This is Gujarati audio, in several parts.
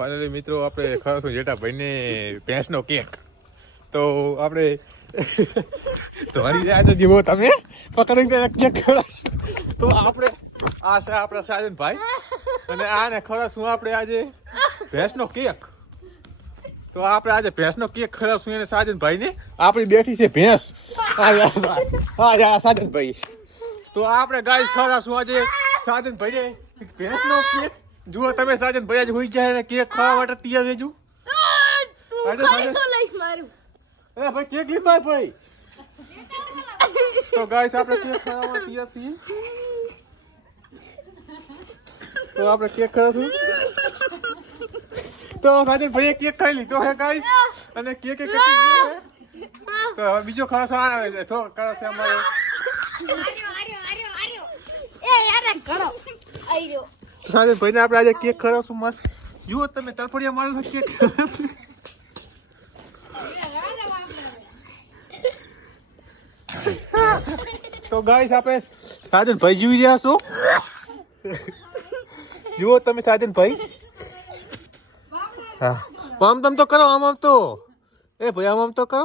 ફાઇનલી મિત્રો આપણે ખાશું જેઠાભાઈને ભેંસનો કેક. તો આપણે તમારી આજે જીવો તમે પકડીને કેક ખવડાવશું. તો આપણે આ છે આપણા સાજનભાઈ અને આને ખવડાવશું આપણે આજે ભેંસનો કેક. તો આપણે આજે ભેંસનો કેક ખવડાવશું એને સાજનભાઈને. આપણી બેઠી છે ભેંસ. આ સાજનભાઈ. તો આપણે ગાઈસ ખવડાવશું આજે સાજનભાઈને ભેંસનો કેક. જુઓ તમે સાજનભાઈ આજે હોઈ જાય ને કેક ખાવા માટે તૈયાર રહેજો. અરે ભાઈ કેક લીધો ભાઈ. તો ગાઈસ આપણે કેક ખાવા તૈયાર છીએ. તો આપણે કેક ખાશું. તો સાજનભાઈએ કેક ખાઈ લીધો હે ગાઈસ અને કેક કટી ગયો હે. તો હવે બીજો ખાસ આવે છે તો કરે છે અમારે સાજનભાઈને આપણે આજે કેક ખવડાવશું મસ્ત. જુઓ તમે તરફડિયા મારો કેક. તો ગાઈસ આપણે સાજનભાઈ જીવી રહ્યા છો. જુઓ તમે સાજનભાઈ. હા આમ તમ તો કરો આમ તો એ ભાઈ આમ તો કરો.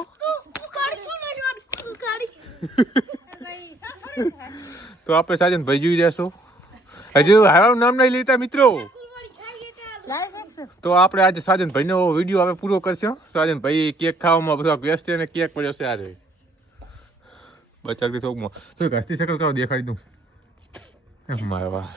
તો આપણે સાજનભાઈ જીવી રહ્યા છો. હજુ હારું નામ નહીં લેતા મિત્રો. તો આપણે આજે સાજનભાઈનો વિડીયો આપણે પૂરો કરશું. સાજનભાઈ કેક ખાવામાં બધા વ્યસ્ત અને કેક પડ્યો છે આજે બચાવી થોકમાં. તો ઘસતી શકલ કરો દેખાડી દઉં. વાહ વાહ